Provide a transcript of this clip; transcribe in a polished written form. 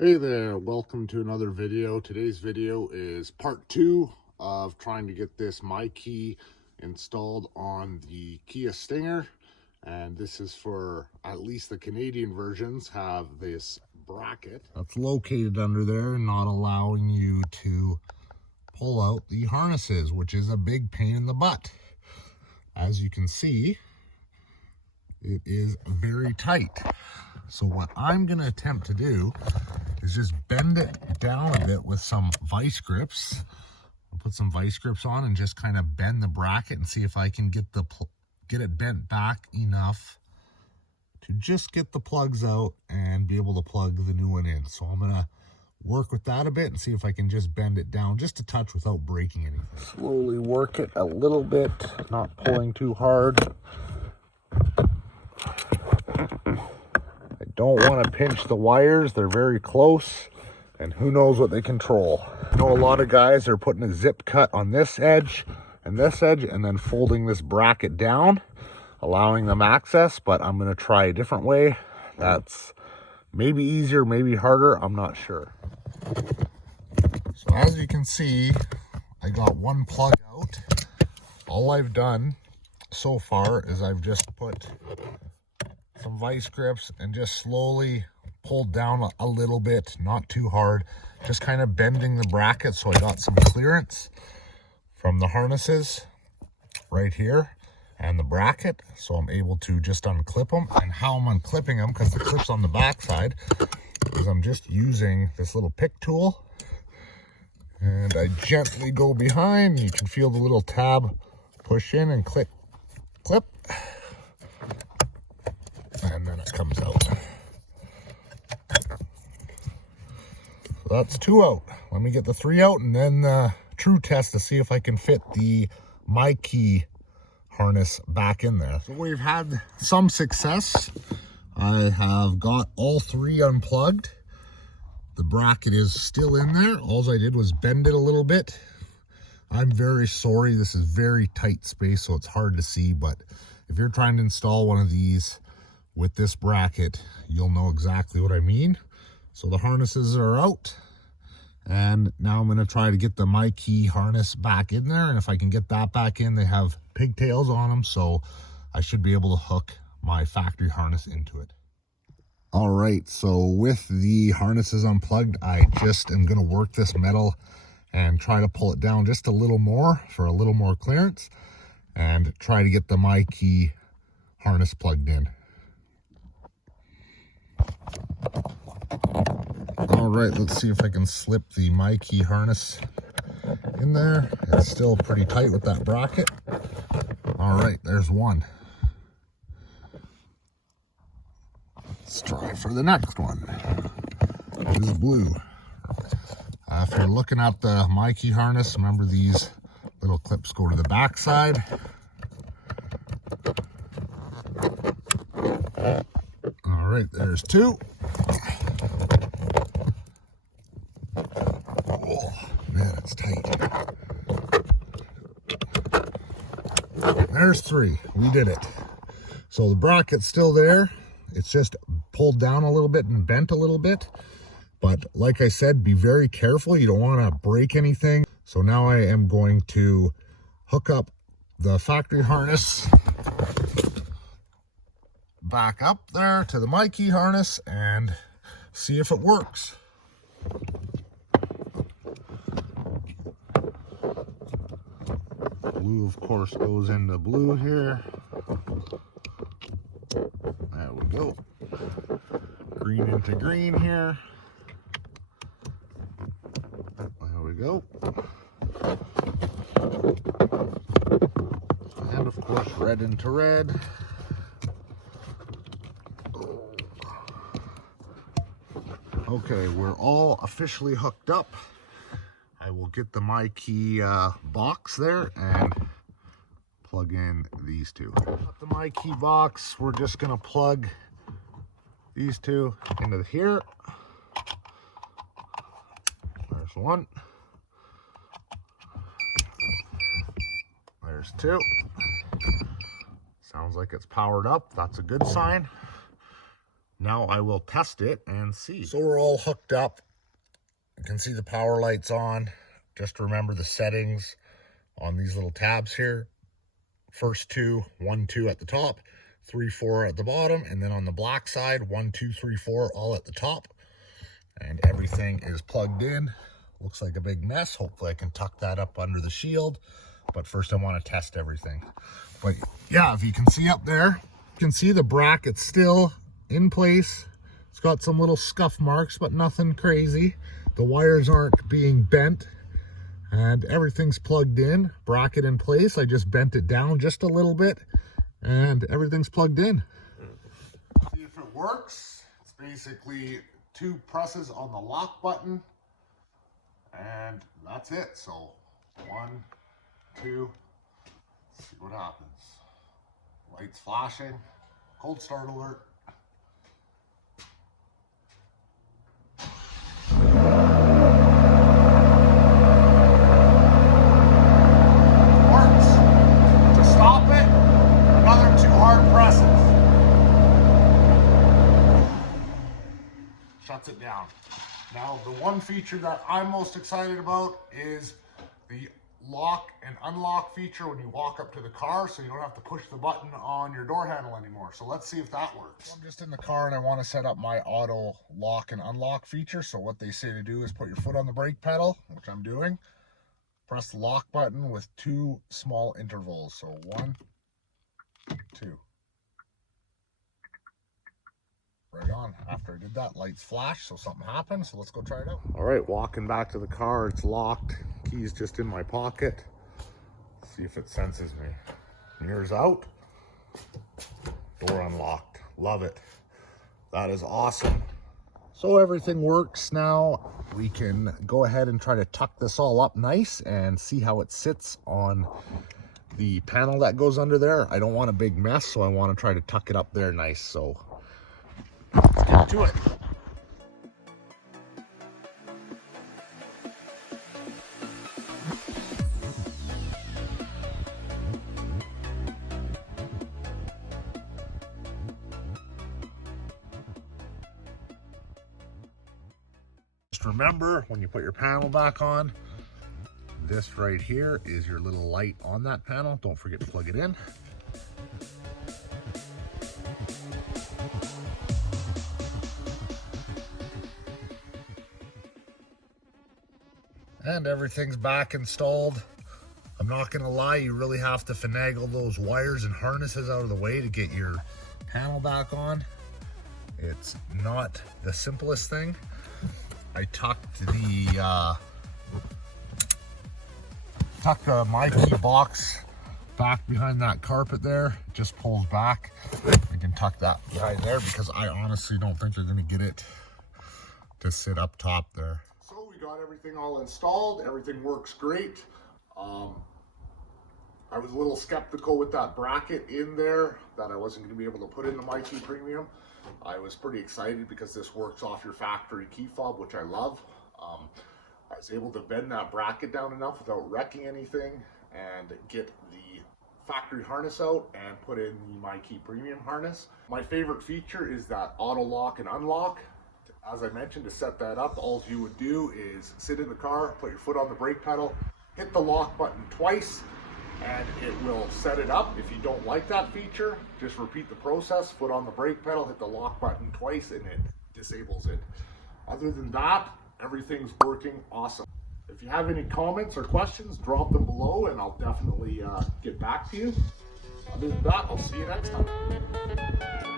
Hey there, welcome to another video. Today's video is part 2 of trying to get this Mykey installed on the Kia Stinger. And this is for, at least the Canadian versions, have this bracket that's located under there, not allowing you to pull out the harnesses, which is a big pain in the butt. As you can see, it is very tight. So what I'm going to attempt to do is just bend it down a bit with some vice grips. I'll put some vice grips on and just kind of bend the bracket and see if I can get it bent back enough to just get the plugs out and be able to plug the new one in. So I'm going to work with that a bit and see if I can just bend it down just a touch without breaking anything. Slowly work it a little bit, not pulling too hard. I don't want to pinch the wires, they're very close, and who knows what they control. I know a lot of guys are putting a zip cut on this edge, and then folding this bracket down, allowing them access, but I'm going to try a different way. That's maybe easier, maybe harder, I'm not sure. So as you can see, I got one plug out. All I've done so far is I've just put some vice grips and just slowly pulled down a little bit, not too hard, just kind of bending the bracket so I got some clearance from the harnesses right here and the bracket, so I'm able to just unclip them. And how I'm unclipping them, because the clip's on the back side, is I'm just using this little pick tool, and I gently go behind. You can feel the little tab push in and clip, and then it comes out. So that's 2 out. Let me get the 3 out and then true test to see if I can fit the Mykey harness back in there. So we've had some success. I have got all 3 unplugged. The bracket is still in there. All I did was bend it a little bit. I'm very sorry, this is very tight space, so it's hard to see, but if you're trying to install one of these with this bracket, you'll know exactly what I mean. So the harnesses are out, and now I'm going to try to get the Mykey harness back in there, and if I can get that back in, they have pigtails on them, so I should be able to hook my factory harness into it. All right, so with the harnesses unplugged, I just am going to work this metal and try to pull it down just a little more for a little more clearance, and try to get the Mykey harness plugged in. All right, let's see if I can slip the Mykey harness in there. It's still pretty tight with that bracket. All right, there's one. Let's try for the next one. It is blue. If you're looking at the Mykey harness, remember these little clips go to the back side. All right, there's 2. Oh, man, it's tight. There's 3. We did it. So the bracket's still there. It's just pulled down a little bit and bent a little bit. But like I said, be very careful. You don't want to break anything. So now I am going to hook up the factory harness back up there to the Mykey harness and see if it works. Blue, of course, goes into blue here. There we go. Green into green here. There we go. And of course, red into red. Okay, we're all officially hooked up. I will get the Mykey box there and plug in these 2. The Mykey box, we're just gonna plug these 2 into here. There's 1. There's 2. Sounds like it's powered up. That's a good sign. now I will test it and see. So we're all hooked up. You can see the power lights on. Just remember the settings on these little tabs here. First two, 1, 2 at the top, 3, 4 at the bottom, and then on the black side, 1, 2, 3, 4 all at the top. And everything is plugged in. Looks like a big mess. Hopefully I can tuck that up under the shield. But first I want to test everything. But yeah, if you can see up there, you can see the bracket's still in place. It's got some little scuff marks, but nothing crazy. The wires aren't being bent and everything's plugged in. Bracket in place. I just bent it down just a little bit and everything's plugged in. See if it works. It's basically 2 presses on the lock button and that's it. So 1, 2, let's see what happens. Lights flashing, cold start alert. Works. To stop it, another 2 hard presses. Shuts it down. Now, the one feature that I'm most excited about is the lock and unlock feature when you walk up to the car, so you don't have to push the button on your door handle anymore. So let's see if that works. I'm just in the car and I want to set up my auto lock and unlock feature. So what they say to do is put your foot on the brake pedal, which I'm doing. Press the lock button with 2 small intervals. So 1, 2. Right on. After I did that, lights flash, so something happened. So let's go try it out. All right, walking back to the car. It's locked. Keys just in my pocket. See if it senses me. Mirrors out. Door unlocked. Love it. That is awesome. So everything works now. We can go ahead and try to tuck this all up nice and see how it sits on the panel that goes under there. I don't want a big mess, so I want to try to tuck it up there nice. So let's get to it. Just remember, when you put your panel back on, this right here is your little light on that panel. Don't forget to plug it in. And everything's back installed. I'm not gonna lie, you really have to finagle those wires and harnesses out of the way to get your panel back on. It's not the simplest thing. I tucked the Mykey box back behind that carpet there. It just pulls back. I can tuck that behind there because I honestly don't think they're gonna get it to sit up top there. So we got everything all installed. Everything works great. I was a little skeptical with that bracket in there that I wasn't going to be able to put in the Mykey Premium. I was pretty excited because this works off your factory key fob, which I love. I was able to bend that bracket down enough without wrecking anything and get the factory harness out and put in the Mykey Premium harness. My favorite feature is that auto lock and unlock. As I mentioned, to set that up, all you would do is sit in the car, put your foot on the brake pedal, hit the lock button twice, and it will set it up. If you don't like that feature, just repeat the process, foot on the brake pedal, hit the lock button twice, and it disables it. Other than that, everything's working awesome. If you have any comments or questions, drop them below and I'll definitely get back to you. Other than that, I'll see you next time.